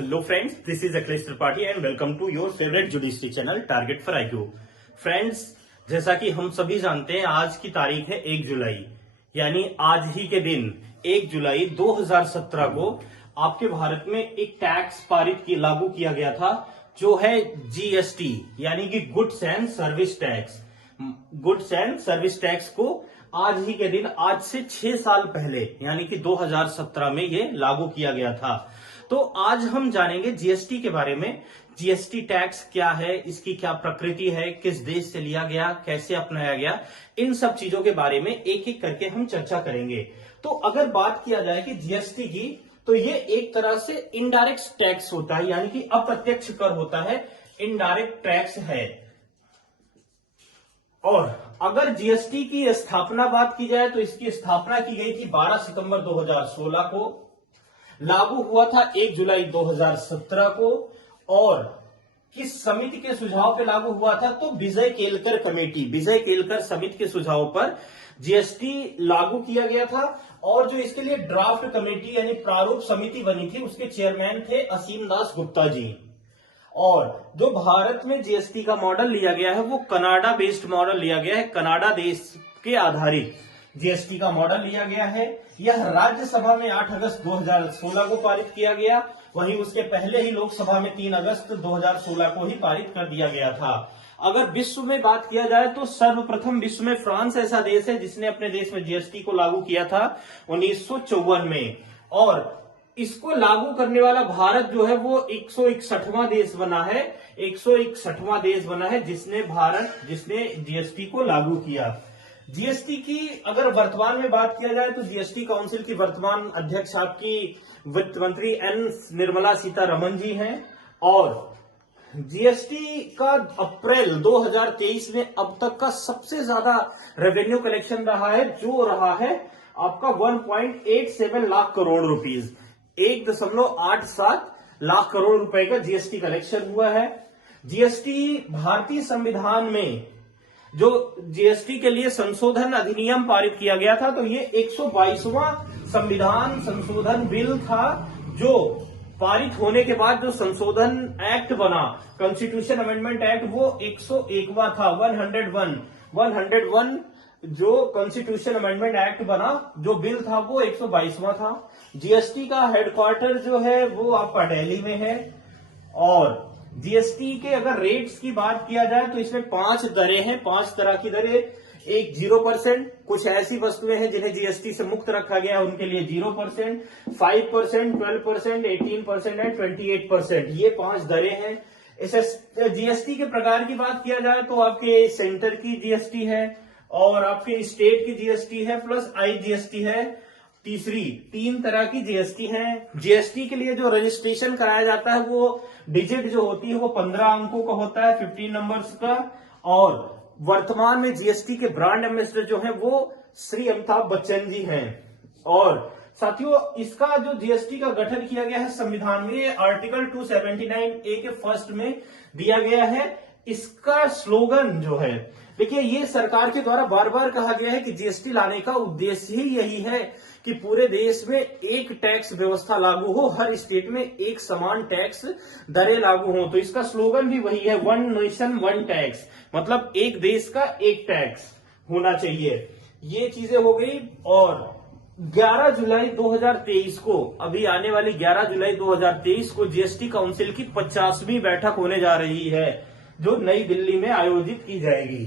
Hello friends, this is Akhilesh Tripathi and welcome to your favourite judiciary channel target for IQ. Friends, जैसा कि हम सभी जानते हैं, आज की तारीख है 1 जुलाई, यानी आज ही के दिन 1 जुलाई 2017 को आपके भारत में एक टैक्स पारित की लागू किया गया था, जो है जीएसटी, यानी कि goods and service tax. Goods and service tax को आज ही के दिन, आज से 6 साल पहले यानी कि 2017 में ये लागू किया गया था। तो आज हम जानेंगे जीएसटी के बारे में। जीएसटी टैक्स क्या है, इसकी क्या प्रकृति है, किस देश से लिया गया, कैसे अपनाया गया, इन सब चीजों के बारे में एक एक करके हम चर्चा करेंगे। तो अगर बात किया जाए कि जीएसटी की, तो ये एक तरह से इनडायरेक्ट टैक्स होता है, यानी कि अप्रत्यक्ष कर होता है, इनडायरेक्ट टैक्स है। और अगर जीएसटी की स्थापना बात की जाए, तो इसकी स्थापना की गई थी 12 सितंबर 2016 को, लागू हुआ था 1 जुलाई 2017 को। और किस समिति के सुझाव पे लागू हुआ था? तो विजय केलकर कमेटी, विजय केलकर समिति के सुझाव पर जीएसटी लागू किया गया था। और जो इसके लिए ड्राफ्ट कमेटी यानी प्रारूप समिति बनी थी, उसके चेयरमैन थे असीम दास गुप्ता जी। और जो भारत में जीएसटी का मॉडल लिया गया है, वो कनाडा बेस्ड मॉडल लिया गया है। कनाडा देश के आधारित जीएसटी का मॉडल लिया गया है। यह राज्यसभा में 8 अगस्त 2016 को पारित किया गया, वहीं उसके पहले ही लोकसभा में 3 अगस्त 2016 को ही पारित कर दिया गया था। अगर विश्व में बात किया जाए, तो सर्वप्रथम विश्व में फ्रांस ऐसा देश है जिसने अपने देश में जीएसटी को लागू किया था 1954 में। और इसको लागू करने वाला भारत जो है वो 161वां देश बना है, 161वां देश बना है जिसने जीएसटी को लागू किया। जीएसटी की अगर वर्तमान में बात किया जाए, तो जीएसटी काउंसिल की वर्तमान अध्यक्ष आपकी वित्त मंत्री एन निर्मला सीतारमण जी हैं। और जीएसटी का अप्रैल 2023 में अब तक का सबसे ज्यादा रेवेन्यू कलेक्शन रहा है, जो रहा है आपका 1.87 लाख करोड़ रुपीज, 1.87 लाख करोड़ रुपए का जीएसटी कलेक्शन हुआ है। जीएसटी भारतीय संविधान में जो जीएसटी के लिए संशोधन अधिनियम पारित किया गया था, तो ये 122वां संविधान संशोधन बिल था, जो पारित होने के बाद जो संशोधन एक्ट बना, कॉन्स्टिट्यूशन अमेंडमेंट एक्ट, वो 101वां था, 101 जो कॉन्स्टिट्यूशन अमेंडमेंट एक्ट बना, जो बिल था वो 122वां था। जीएसटी का हेडक्वार्टर जो है वो आपका दिल्ली में है। और जीएसटी के अगर रेट्स की बात किया जाए, तो इसमें 5 दरें हैं, 5 तरह की दरें। एक 0%, कुछ ऐसी वस्तुएं हैं जिन्हें जीएसटी से मुक्त रखा गया है, उनके लिए 0%, 5%, 12%, 18% एंड 28%, ये 5 दरें हैं। जीएसटी के प्रकार की बात किया जाए, तो आपके सेंटर की जीएसटी है, और आपके स्टेट की जीएसटी है, प्लस आईजीएसटी है। 3 तरह की जीएसटी है। जीएसटी के लिए जो रजिस्ट्रेशन कराया जाता है, वो डिजिट जो होती है वो 15 अंकों का होता है, 15 नंबर्स का। और वर्तमान में जीएसटी के ब्रांड एम्बेसडर जो हैं वो श्री अमिताभ बच्चन जी हैं। और साथियों, इसका जो जीएसटी का गठन किया गया है संविधान में, आर्टिकल 279A के फर्स्ट में दिया गया है। इसका स्लोगन जो है, देखिए, ये सरकार के द्वारा बार बार कहा गया है कि जीएसटी लाने का उद्देश्य ही यही है कि पूरे देश में एक टैक्स व्यवस्था लागू हो, हर स्टेट में एक समान टैक्स दरें लागू हो। तो इसका स्लोगन भी वही है, 1 नेशन 1 टैक्स, मतलब एक देश का एक टैक्स होना चाहिए। ये चीजें हो गई। और 11 जुलाई 2023 को, अभी आने वाली 11 जुलाई 2023 को जीएसटी काउंसिल की 50वीं बैठक होने जा रही है, जो नई दिल्ली में आयोजित की जाएगी।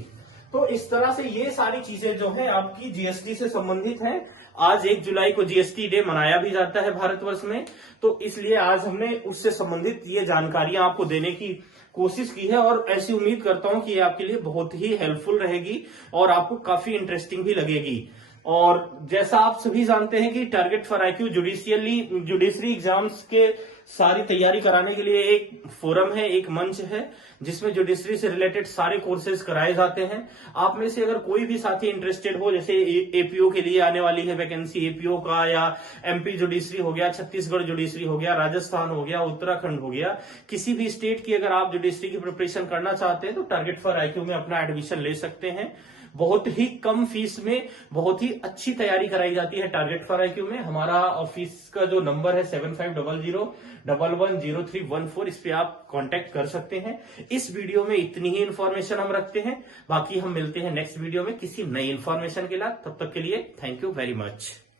तो इस तरह से ये सारी चीजें जो है आपकी जीएसटी से संबंधित हैं। आज 1 जुलाई को जीएसटी डे मनाया भी जाता है भारतवर्ष में, तो इसलिए आज हमने उससे संबंधित ये जानकारियां आपको देने की कोशिश की है। और ऐसी उम्मीद करता हूं कि ये आपके लिए बहुत ही हेल्पफुल रहेगी और आपको काफी इंटरेस्टिंग भी लगेगी। और जैसा आप सभी जानते हैं कि target for IQ judiciary exams के सारी तैयारी कराने के लिए एक फोरम है, एक मंच है, जिसमें जुडिशरी से रिलेटेड सारे कोर्सेज कराए जाते हैं। आप में से अगर कोई भी साथी इंटरेस्टेड हो, जैसे एपीओ के लिए आने वाली है वैकेंसी एपीओ का, या एमपी जुडिशरी हो गया, छत्तीसगढ़ जुडिशरी हो गया, राजस्थान हो गया, उत्तराखंड हो गया, किसी भी स्टेट की अगर आप जुडिशरी की प्रिपरेशन करना चाहते हैं, तो टारगेट फॉर आईक्यू में अपना एडमिशन ले सकते हैं। बहुत ही कम फीस में बहुत ही अच्छी तैयारी कराई जाती है टारगेट फॉर IQ में। हमारा ऑफिस का जो नंबर है 7500110314, इस पे आप कांटेक्ट कर सकते हैं। इस वीडियो में इतनी ही इंफॉर्मेशन हम रखते हैं, बाकी हम मिलते हैं नेक्स्ट वीडियो में किसी नई इंफॉर्मेशन के साथ। तब तक के लिए थैंक यू वेरी मच।